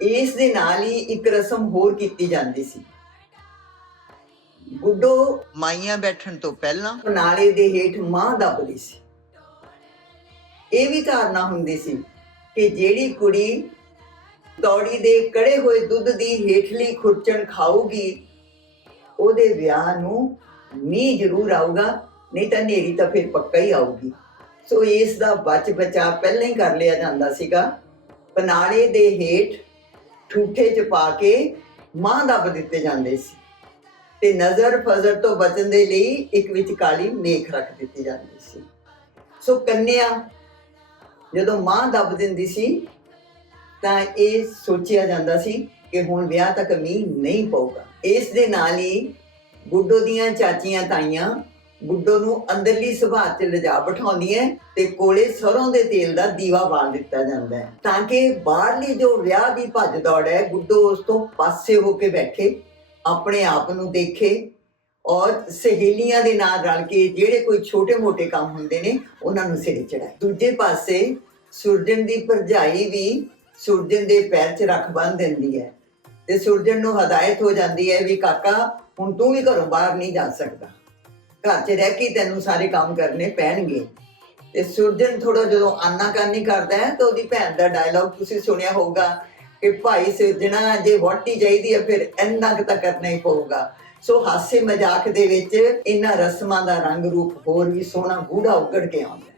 ਇਸ ਦੇ ਨਾਲ ਹੀ ਇੱਕ ਰਸਮ ਹੋਰ ਕੀਤੀ ਜਾਂਦੀ ਸੀ। ਗੁੱਡੋ ਮਾਈਆਂ ਬੈਠਣ ਤੋਂ ਪਹਿਲਾਂ ਨਾਲੇ ਦੇ ਹੇਠ ਮਾਂ ਦੱਬਦੀ ਸੀ। ਇਹ ਵੀ ਧਾਰਨਾ ਹੁੰਦੀ ਸੀ ਕਿ ਜਿਹੜੀ ਕੁੜੀ ਤੌੜੀ ਦੇ ਕੜੇ ਹੋਏ ਦੁੱਧ ਦੀ ਹੇਠਲੀ ਖੁਰਚਣ ਖਾਊਗੀ ਉਹਦੇ ਵਿਆਹ ਨੂੰ ਮੀਂਹ ਜ਼ਰੂਰ ਆਊਗਾ ਨਹੀਂ ਤਾਂ ਨੇਰੀ ਤਾਂ ਫਿਰ ਪੱਕਾ ਹੀ ਆਊਗੀ। ਸੋ ਇਸ ਦਾ ਬਚ ਬਚਾ ਪਹਿਲਾਂ ਹੀ ਕਰ ਲਿਆ ਜਾਂਦਾ ਸੀਗਾ। ਪਨਾਲੇ ਦੇ ਹੇਠ ਠੂਠੇ ਚ ਪਾ ਕੇ ਮਾਂ ਦੱਬ ਦਿੱਤੇ ਜਾਂਦੇ ਸੀ। ਤੇ ਨਜ਼ਰ ਫਜ਼ਰ ਤੋਂ ਬਚਣ ਦੇ ਲਈ ਇੱਕ ਵਿੱਚ ਕਾਲੀ ਮੇਖ ਰੱਖ ਦਿੱਤੀ ਜਾਂਦੀ ਸੀ। ਸੋ ਕੰਨਿਆ, ਜਦੋਂ ਮਾਂ ਦੱਬ ਦਿੰਦੀ ਸੀ, ਤਾਂ ਇਹ ਸੋਚਿਆ ਜਾਂਦਾ ਸੀ ਕਿ ਹੁਣ ਵਿਆਹ ਤੱਕ ਮੀਂਹ ਨਹੀਂ ਪਊਗਾ। ਇਸ ਦੇ ਨਾਲ ਹੀ ਗੁੱਡੋ ਦੀਆਂ ਚਾਚੀਆਂ ਤਾਈਆਂ ਗੁੱਡੋ ਨੂੰ ਅੰਦਰਲੀ ਸੁਭਾਅ 'ਚ ਲਿਜਾ ਬਿਠਾਉਂਦੀ ਹੈ ਤੇ ਕੋਲੇ ਸਰੋਂ ਦੇ ਤੇਲ ਦਾ ਦੀਵਾ ਬਾਲ ਦਿੱਤਾ ਜਾਂਦਾ ਹੈ ਤਾਂ ਕਿ ਬਾਹਰਲੀ ਜੋ ਵਿਆਹ ਦੀ ਭੱਜ ਦੌੜ ਹੈ ਗੁੱਡੋ ਉਸ ਤੋਂ ਪਾਸੇ ਹੋ ਕੇ ਬੈਠੇ, ਆਪਣੇ ਆਪ ਨੂੰ ਦੇਖੇ ਔਰ ਸਹੇਲੀਆਂ ਦੇ ਨਾਲ ਰਲ ਕੇ ਜਿਹੜੇ ਕੋਈ ਛੋਟੇ-ਮੋਟੇ ਕੰਮ ਹੁੰਦੇ ਨੇ, ਉਹਨਾਂ ਨੂੰ ਸਿਰੇ ਚੜਾਏ। ਦੂਜੇ ਪਾਸੇ ਸੁਰਜਣ ਦੀ ਭਰਜਾਈ ਵੀ ਸੁਰਜਣ ਦੇ ਪੈਰ 'ਚ ਰੱਖ ਬੰਨ ਦਿੰਦੀ ਹੈ ਤੇ ਸੁਰਜਣ ਨੂੰ ਹਦਾਇਤ ਹੋ ਜਾਂਦੀ ਹੈ ਵੀ ਕਾਕਾ, ਹੁਣ ਤੂੰ ਵੀ ਘਰੋਂ ਬਾਹਰ ਨਹੀਂ ਜਾ ਸਕਦਾ। ਘਰ 'ਚ ਰਹਿ ਕੇ ਹੀ ਤੈਨੂੰ ਸਾਰੇ ਕੰਮ ਕਰਨੇ ਪੈਣਗੇ। ਤੇ ਸੁਰਜਨ ਥੋੜਾ ਜਦੋਂ ਆਨਾ ਆਨਾਕਾਨੀ ਕਰਦਾ ਹੈ ਤਾਂ ਉਹਦੀ ਭੈਣ ਦਾ ਡਾਇਲੌਗ ਤੁਸੀਂ ਸੁਣਿਆ ਹੋਊਗਾ ਕਿ ਭਾਈ ਸਿਰਜਣਾ ਜੇ ਵੋਟੀ ਚਾਹੀਦੀ ਹੈ ਫਿਰ ਇੰਨਾ ਕੁ ਤਾਂ ਕਰਨਾ ਹੀ ਪਊਗਾ। ਸੋ ਹਾਸੇ ਮਜ਼ਾਕ ਦੇ ਵਿੱਚ ਇਹਨਾਂ ਰਸਮਾਂ ਦਾ ਰੰਗ ਰੂਪ ਹੋਰ ਵੀ ਸੋਹਣਾ ਗੂੜਾ ਉਗੜ ਕੇ ਆਉਂਦਾ